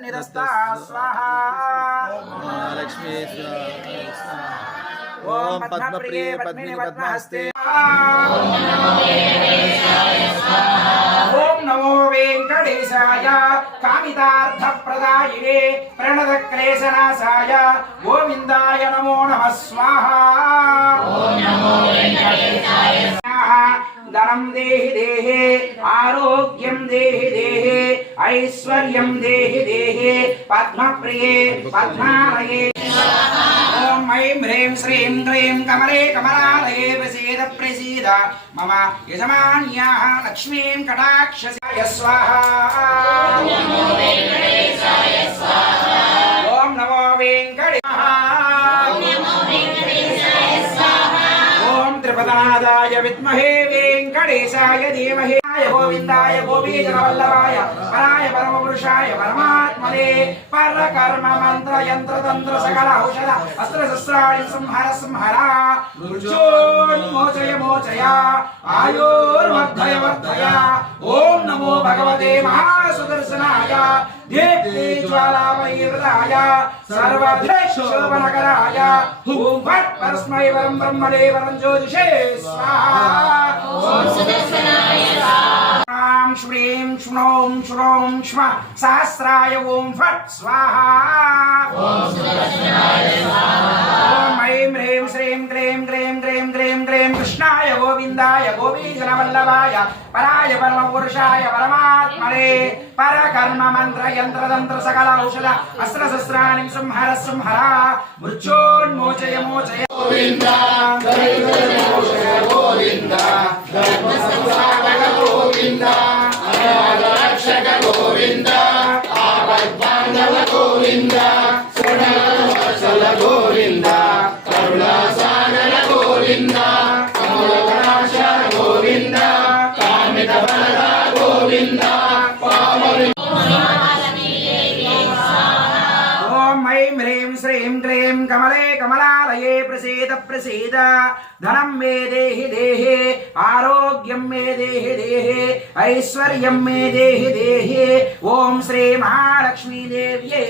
निरस्ता स्वाहा महालक्ष्मी ओम पद्मप्रिये पद्मिनी पद्महस्ते ओम नमो वेंकटेशाय कामितार्थप्रदायिने प्रणतक्लेशनाशाय गोविंदाय नमो नमः स्वाहा ओम नमो वेंकटेशाय धनं देहि देहे आरोग्यं देहि देहे ऐश्वर्यं देहि देहे पद्मप्रिये पद्मालये ओम ऐं ह्रीं श्रीं क्लीं कमले कमलालये प्रसीद प्रसीद मम यजमान्याः लक्ष्मीं कटाक्षसाय स्वाहा ओम नमो वेंकटेशाय स्वाहा ओम नमो वेंकटेशाय स्वाहा ओम त्रिपदनादाय विद्महे वेंकटेशाय धीमहि गोविंदाय गोपीजनवल्लभाय पराय परमपुरुषाय परमात्मने परकर्म मंत्र यंत्र तंत्र सकल औषध अस्त्र शस्त्राणि संहार संहार मृत्योन्मोचय मोचय आयुर्वर्धय वर्धय ओम नमो भगवते महासुदर्शनाय दीप्ति ज्वालापरिवृताय सर्वधैक्षोभनकराय हुं फट् परस्मै वरं ब्रह्मणे वरं ज्योतिषे स्वाहा ओम सुदर्शनाय स्वाहा श्रीं श्नौं श्रौं श्म सहस्राय ओम फट् स्वाहा ओम सुदर्शनाय स्वाहा ओम ऐं ह्रीं श्रीं क्लीं क्लीं क्लीं क्लीं क्लीं कृष्णाय गोविंदाय गोपीजनवल्लभाय पराय परमपुरुषाय परमात्मने परकर्म मंत्र यंत्र तंत्र सकल औषध अस्त्र शस्त्राणि संहार संहार मृत्योन्मोचय मोचय गोविंदा मोचय गोविंदा धर्म संस्थापक गोविंदा अनाथ रक्षक गोविंदा आपद्बांधव गोविंदा सुरवत्सल गोविंदा करुणासागर गोविंदा कमलकटाक्ष गोविंदा कामितवरद गोविंदा ओम ऐं ह्रीं श्रीं क्लीं कमले कमलालये प्रसीद प्रसीद धनं मे देहि देहे आरोग्यं मे देहि देहे ऐश्वर्यं मे देहि देहे ओम श्री महालक्ष्मी देव्यै